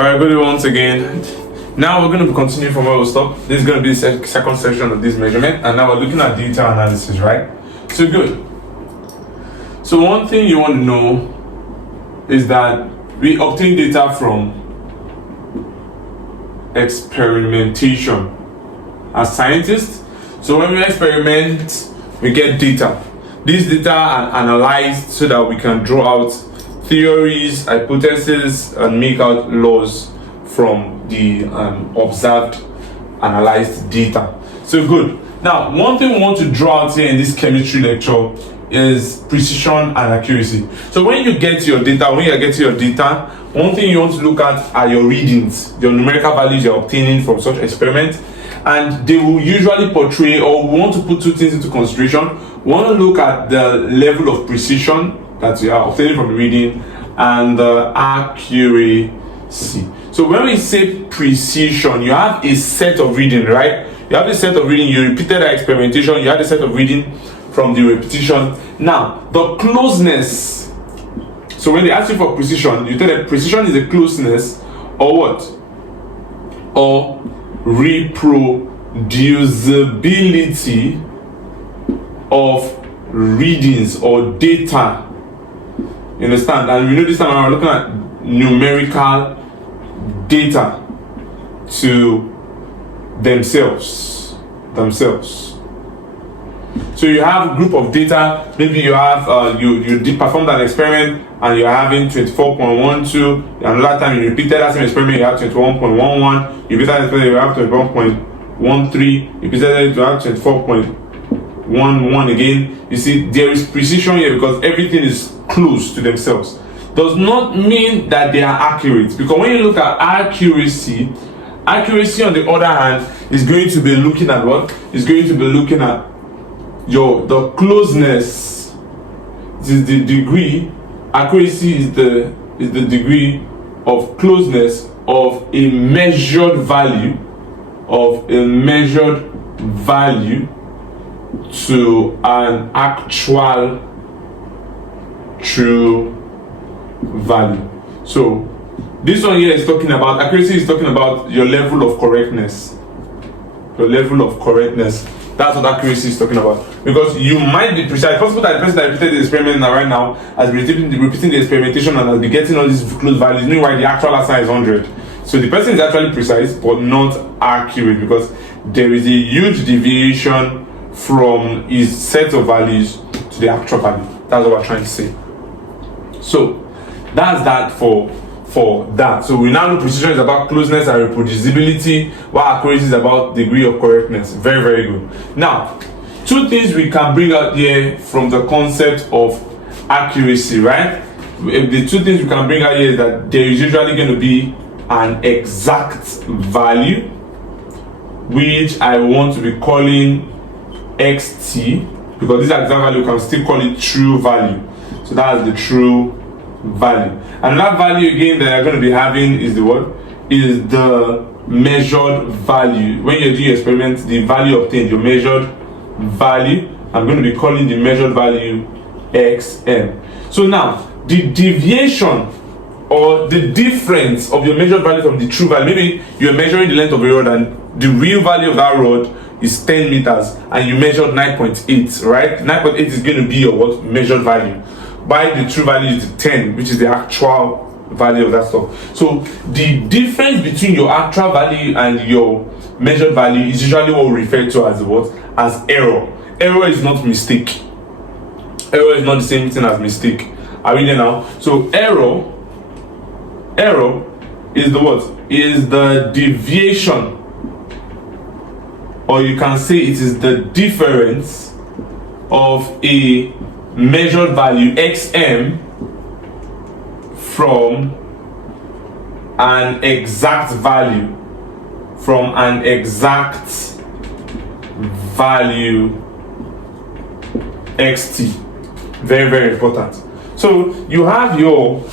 Alright, good once again. Now we're going to continue from where we stopped. This is going to be the second section of this measurement, and now we're looking at data analysis, right? So good. So one thing you want to know is that we obtain data from experimentation as scientists. So when we experiment, we get data. These data are analyzed so that we can draw out theories, hypotheses, and make out laws from the observed, analyzed data. So good. Now, one thing we want to draw out here in this chemistry lecture is precision and accuracy. So when you get your data, one thing you want to look at are your readings, your numerical values you're obtaining from such experiments, and they will usually portray, or we want to put two things into consideration. We want to look at the level of precision that you are obtaining from the reading and the accuracy. So when we say precision, you have a set of reading, right? You have a set of reading, you repeated that experimentation, you had a set of reading from the repetition. Now, the closeness. So when they ask you for precision, you tell them precision is the closeness or what? Or reproducibility of readings or data. You understand? And we know this time we're looking at numerical data to themselves. So you have a group of data. Maybe you have you performed an experiment and you're having 24.12. Another time you repeated that same experiment, you have 21.11. You repeated that experiment, you have 21.13. You repeated it, you have 24.11 again. You see, there is precision here because everything is close to themselves. Does not mean that they are accurate, because when you look at accuracy on the other hand is going to be looking at what? Is going to be looking at the closeness. It is the degree. Accuracy is the degree of closeness of a measured value to an actual true value. So this one here is talking about accuracy, is talking about your level of correctness. That's what accuracy is talking about. Because you might be precise. It's possible that the person that repeated the experiment right now has been repeating the experimentation and has been getting all these close values. Meanwhile, the actual answer is 100. So the person is actually precise but not accurate, because there is a huge deviation from his set of values to the actual value. That's what we're trying to say. So that's that for that. So we now know precision is about closeness and reproducibility, while accuracy is about degree of correctness. Very, very good. Now, two things we can bring out here from the concept of accuracy, right? The two things we can bring out here is that there is usually going to be an exact value, which I want to be calling xt, because this exact value we can still call it true value. So that's the true value. And that value again that you're going to be having is the what? Is the measured value. When you're doing experiments, the value obtained, your measured value, I'm going to be calling the measured value xm. So now, the deviation or the difference of your measured value from the true value, maybe you're measuring the length of a rod and the real value of that rod is 10 meters and you measured 9.8, right? 9.8 is going to be your what? Measured value. By the true value is 10, which is the actual value of that stuff. So the difference between your actual value and your measured value is usually what we refer to as what? As error. Error is not mistake. Error is not the same thing as mistake. Are we there now? So error is the what? Is the deviation, or you can say it is the difference of a measured value xm from an exact value, xt. Very, very important. So you have your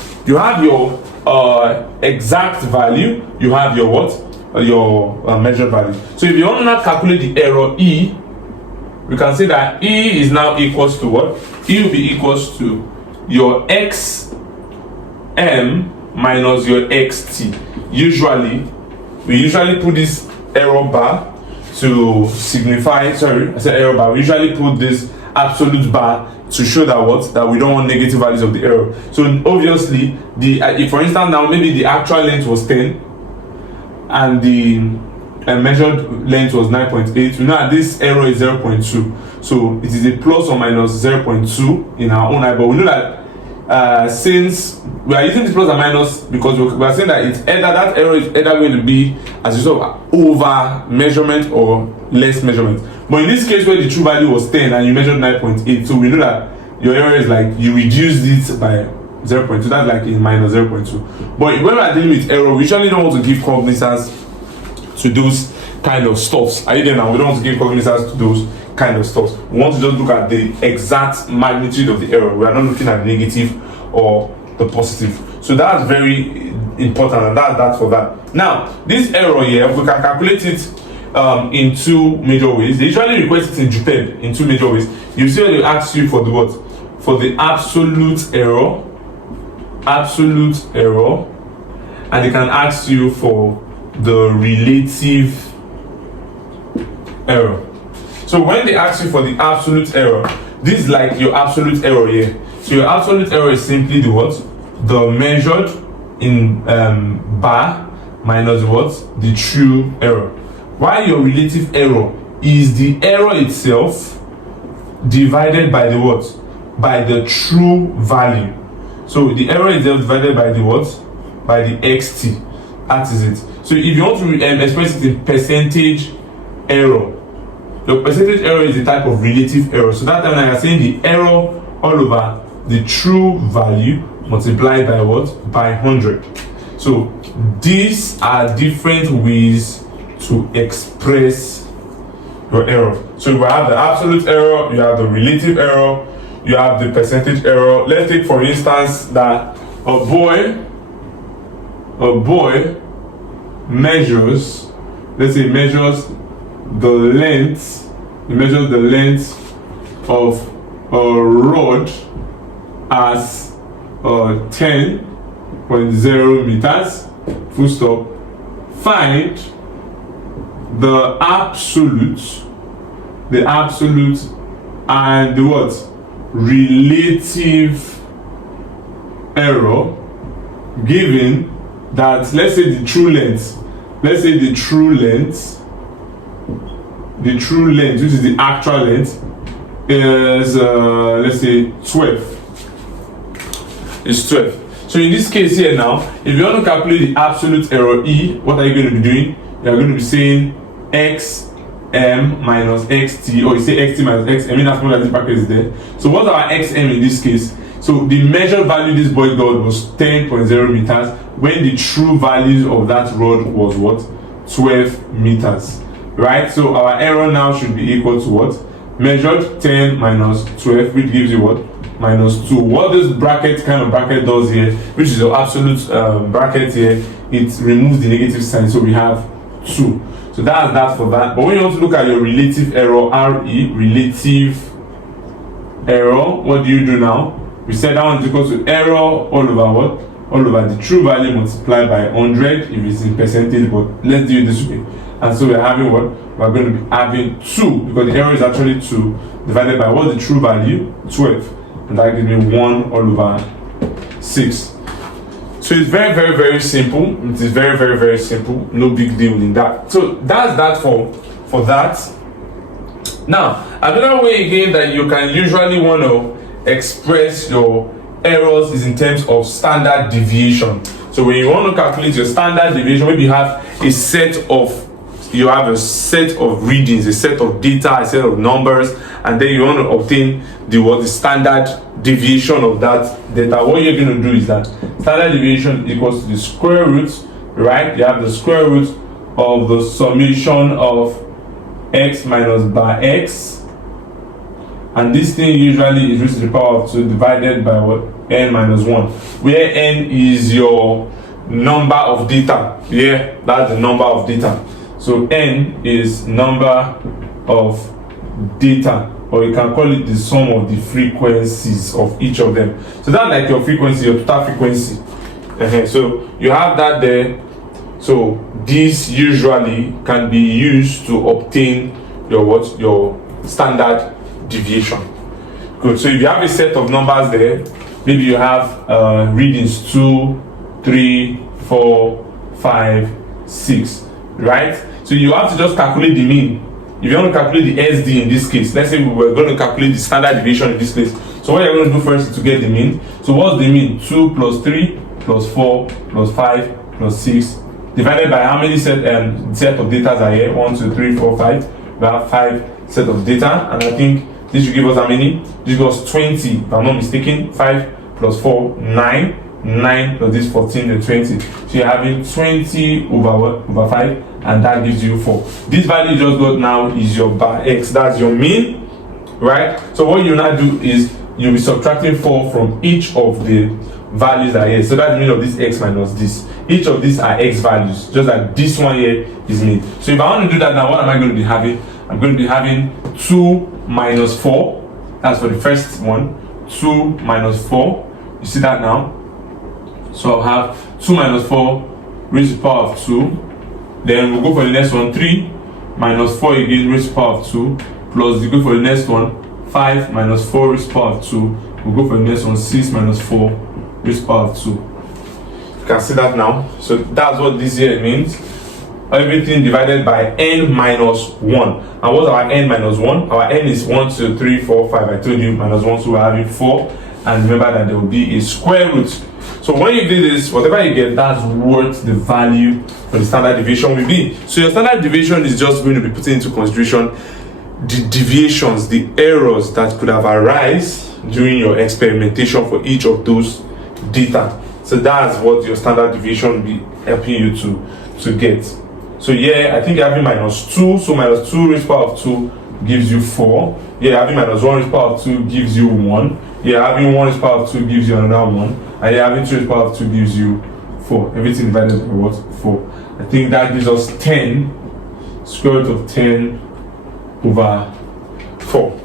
exact value, you have your what? Your measured value. So if you want to now calculate the error E, we can say that E is now equals to what? E will be equals to your xm minus your xt. We usually put this error bar to signify, sorry, I said error bar. We usually put this absolute bar to show that we don't want negative values of the error. So obviously, if for instance now maybe the actual length was 10 and the measured length was 9.8, we know that this error is 0.2. So it is a plus or minus 0.2 in our own eye, but we know that since we are using this plus and minus because we are saying that it's either that error is either going to be as a result of over measurement or less measurement. But in this case where the true value was 10 and you measured 9.8, so we know that your error is like you reduced it by 0.2. That's like a minus 0.2. But when we are dealing with error, we usually don't want to give cognizance to those kind of stuffs. Are you there now? We don't want to give cognizance to those kind of stuffs. We want to just look at the exact magnitude of the error. We are not looking at the negative or the positive. So that's very important, and that's for that. Now, this error here, we can calculate it in two major ways. They usually request it in JUPEB in two major ways. You see when they ask you for the what? For the absolute error, and they can ask you for the relative error. So when they ask you for the absolute error, this is like your absolute error here. So your absolute error is simply the what? The measured in bar minus what? The true error. While your relative error is the error itself divided by the what? By the true value. So the error itself divided by the what? By the xt. That is it. So if you want to express it in percentage error, your percentage error is a type of relative error. So that time I am saying the error all over the true value multiplied by what? By 100. So these are different ways to express your error. So you have the absolute error, you have the relative error, you have the percentage error. Let's take for instance that a boy measures, let's say measures the length of a rod as 10.0 meters, full stop. Find the absolute and the what? Relative error, given that let's say the true length, which is the actual length, is let's say 12. It's 12. So in this case here now, if you want to calculate the absolute error E, what are you going to be doing? You are going to be saying xm minus xt, or you say xt minus xm, in as long as this bracket is there. So what's our xm in this case? So the measured value this boy got was 10.0 meters when the true value of that rod was what? 12 meters. Right? So our error now should be equal to what? Measured 10 minus 12, which gives you what? Minus 2. What this kind of bracket does here, which is your absolute bracket here, it removes the negative sign, so we have 2. So that's that for that. But when you want to look at your relative error, RE, relative error, what do you do now? We said that one is equal to error all over what? All over the true value multiplied by 100 if it's in percentage, but let's do it this way. And so we're having what? We're going to be having 2, because the error is actually 2 divided by what's the true value? 12. And that gives me 1 all over 6. So it's very, very, very simple. It is very, very, very simple. No big deal in that. So that's that for that. Now, another way again that you can usually want to express your errors is in terms of standard deviation. So when you want to calculate your standard deviation, maybe you have a set of readings, a set of data, a set of numbers, and then you want to obtain the standard deviation of that data. What you're going to do is that standard deviation equals to the square root, right? You have the square root of the summation of x minus bar x, and this thing usually is raised to the power of 2 divided by what? N minus 1, where n is your number of data. Yeah, that's the number of data. So n is number of data, or you can call it the sum of the frequencies of each of them. So that's like your frequency, your total frequency. So you have that there. So this usually can be used to obtain your standard deviation. Good. So if you have a set of numbers there, maybe you have readings 2, 3, 4, 5, 6, right? So you have to just calculate the mean. If you want to calculate the SD in this case, let's say we were going to calculate the standard deviation in this case. So what you're going to do first is to get the mean. So what's the mean? 2 plus 3 plus 4 plus 5 plus 6 divided by how many set of data are here? 1, 2, 3, 4, 5. We have 5 set of data, and I think this should give us how many? This gives us 20, if I'm not mistaken. 5 plus 4, 9. 9 plus this 14 and 20. So you're having 20 over 5, and that gives you 4. This value you just got now is your bar x, that's your mean, right? So what you now do is you'll be subtracting 4 from each of the values that are here. So that's the mean of this x minus this. Each of these are x values, just like this one here is mean. So if I want to do that now, what am I going to be having? I'm going to be having 2 minus 4. That's for the first one. 2 minus 4. You see that now? So I'll have 2 minus 4 raised to the power of 2. Then we'll go for the next one. 3 minus 4 again raised to the power of 2. Plus we go for the next one. 5 minus 4 raised to the power of 2. We'll go for the next one. 6 minus 4 raised to the power of 2. You can see that now. So that's what this here means. Everything divided by n minus 1. And what's our n minus 1? Our n is 1, 2, 3, 4, 5. I told you minus 1, so we're having 4. And remember that there will be a square root. So when you do this, whatever you get, that's what the value for the standard deviation will be. So your standard deviation is just going to be putting into consideration the deviations, the errors that could have arisen during your experimentation for each of those data. So that's what your standard deviation will be helping you to get. So yeah, I think you're having minus 2. So minus 2 raised to the power of 2 gives you 4. Yeah, having minus 1 raised to the power of 2 gives you 1. Yeah, having 1 raised to the power of 2 gives you another 1. And yeah, having 2 raised to the power of 2 gives you 4. Everything divided by what? 4. I think that gives us 10. Square root of 10 over 4.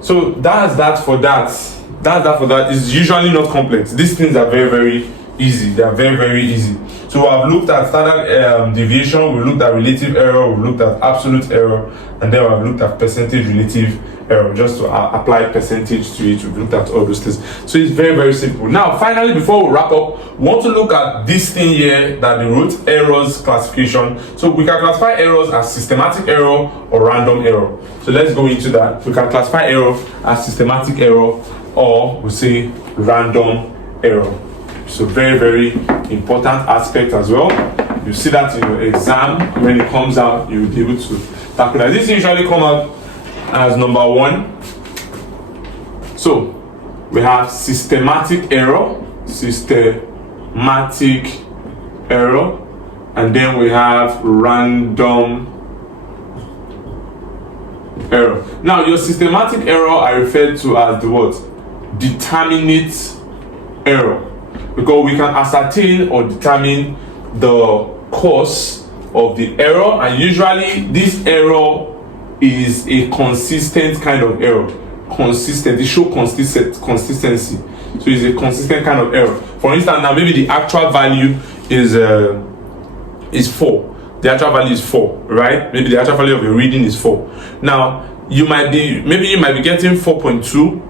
So that's that for that. That's that for that. It's usually not complex. These things are very, very easy. They are very, very easy. So I've looked at standard deviation, we looked at relative error, we looked at absolute error, and then I've looked at percentage relative error, just to apply percentage to it. We've looked at all those things. So it's very, very simple. Now, finally, before we wrap up, we want to look at this thing here that they wrote, errors classification. So we can classify errors as systematic error or random error. So let's go into that. We can classify error as systematic error, or we say random error. So very, very important aspect as well. You see that in your exam. When it comes out, you'll be able to tackle that. This usually come out as number 1. So we have systematic error, and then we have random error. Now your systematic error I refer to as the what? Determinate error. Because we can ascertain or determine the cause of the error, and usually this error is a consistent kind of error. Consistent, it shows consistency. So it's a consistent kind of error. For instance, now maybe the actual value is 4. The actual value is 4, right? Maybe the actual value of your reading is 4. Now you might be getting 4.2.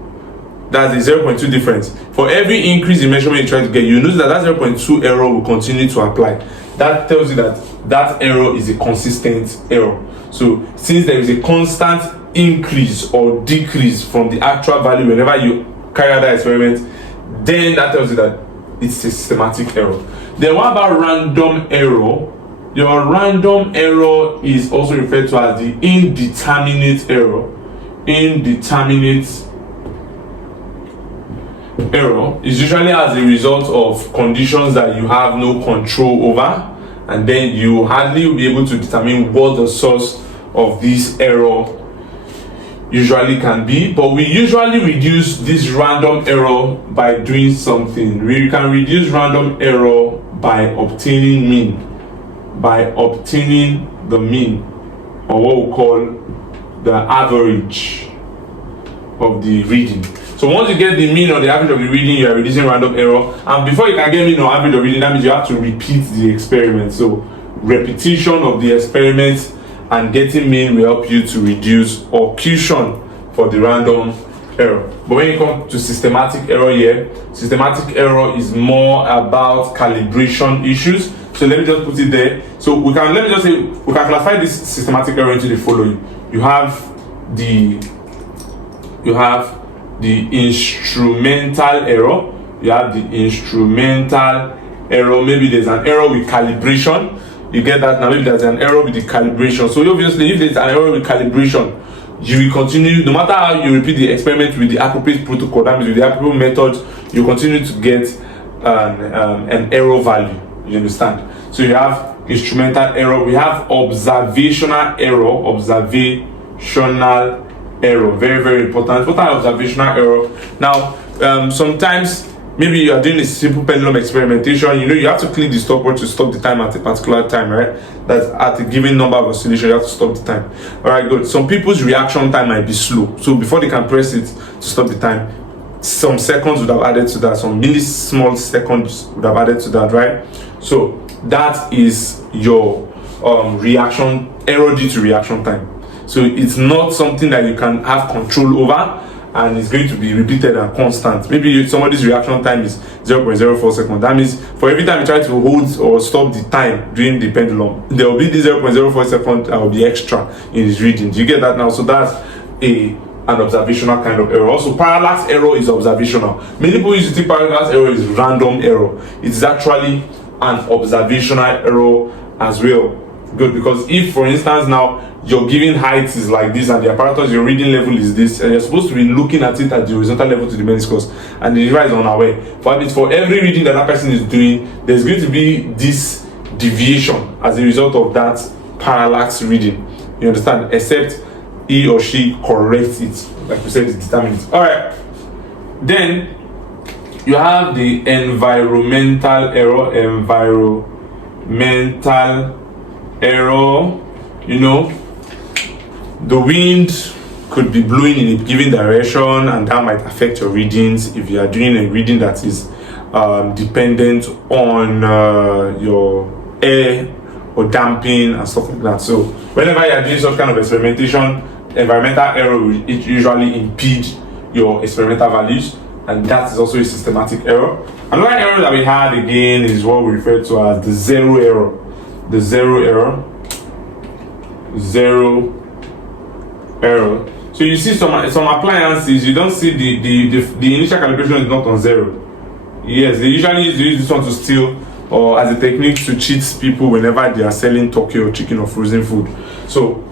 That's a 0.2 difference. For every increase in measurement you try to get, you notice that 0.2 error will continue to apply. That tells you that error is a consistent error. So since there is a constant increase or decrease from the actual value whenever you carry out that experiment, then that tells you that it's a systematic error. Then what about random error? Your random error is also referred to as the indeterminate error. Indeterminate error is usually as a result of conditions that you have no control over, and then you hardly will be able to determine what the source of this error usually can be. But we usually reduce this random error by doing something. We can reduce random error by obtaining mean, by obtaining the mean, or what we call the average of the reading. So once you get the mean or the average of the reading, you are reducing random error. And before you can get mean or average of reading, that means you have to repeat the experiment. So repetition of the experiment and getting mean will help you to reduce occlusion for the random error. But when it comes to systematic error here, systematic error is more about calibration issues. So let me just put it there. So we can classify this systematic error into the following. You have the instrumental error. You have the instrumental error. Maybe there's an error with calibration. You get that now? Maybe there's an error with the calibration. So obviously, if there's an error with calibration, you will continue, no matter how you repeat the experiment with the appropriate protocol, that means with the appropriate method, you continue to get an error value. You understand? So you have instrumental error. We have observational error. Observational error, very, very important. What are observational error? Now, sometimes maybe you are doing a simple pendulum experimentation. You have to click the stopwatch to stop the time at a particular time, right? That's at a given number of oscillations, you have to stop the time. All right, good. Some people's reaction time might be slow, so before they can press it to stop the time, some seconds would have added to that, some small seconds would have added to that, right? So that is your reaction error due to reaction time. So it's not something that you can have control over, and it's going to be repeated and constant. Maybe somebody's reaction time is 0.04 seconds. That means for every time you try to hold or stop the time during the pendulum, there will be the 0.04 seconds that will be extra in his reading. Do you get that now? So that's an observational kind of error. Also, parallax error is observational. Many people used to think parallax error is random error. It's actually an observational error as well. Good, because if, for instance, now your given height is like this and the apparatus, your reading level is this, and you're supposed to be looking at it at the horizontal level to the meniscus, and the device is unaware. For every reading that person is doing, there's going to be this deviation as a result of that parallax reading. You understand? Except he or she corrects it, like we said, it's determined. All right. Then you have the environmental error. The wind could be blowing in a given direction, and that might affect your readings if you are doing a reading that is dependent on your air or damping and stuff like that. So whenever you are doing such kind of experimentation, environmental error will usually impede your experimental values, and that is also a systematic error. Another error that we had again is what we refer to as the zero error. The zero error. So you see some appliances, you don't see the initial calibration is not on zero. Yes, they usually use this one to steal, or as a technique to cheat people whenever they are selling turkey or chicken or frozen food. So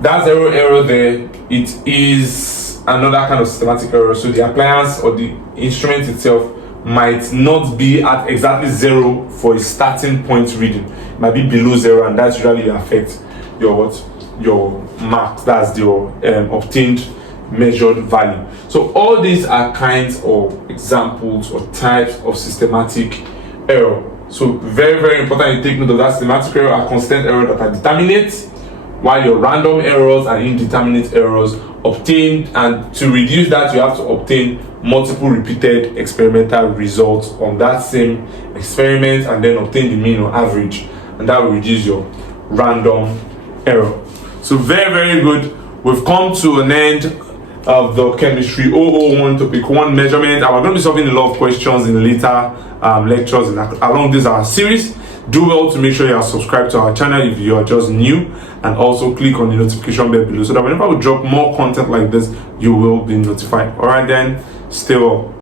that zero error there, it is another kind of systematic error. So the appliance or the instrument itself might not be at exactly zero for a starting point reading. It might be below zero, and that usually affects your marks. That's your obtained measured value. So all these are kinds of examples or types of systematic error. So very, very important you take note of that. Systematic error are constant errors that are determinate, while your random errors are indeterminate errors obtained, and to reduce that you have to obtain multiple repeated experimental results on that same experiment and then obtain the mean or average, and that will reduce your random error. So very, very good. We've come to an end of the chemistry 001 topic 1 measurement, and we're going to be solving a lot of questions in later lectures along this our series. Do well to make sure you are subscribed to our channel if you are just new, and also click on the notification bell below so that whenever we drop more content like this, you will be notified. All right then, stay well.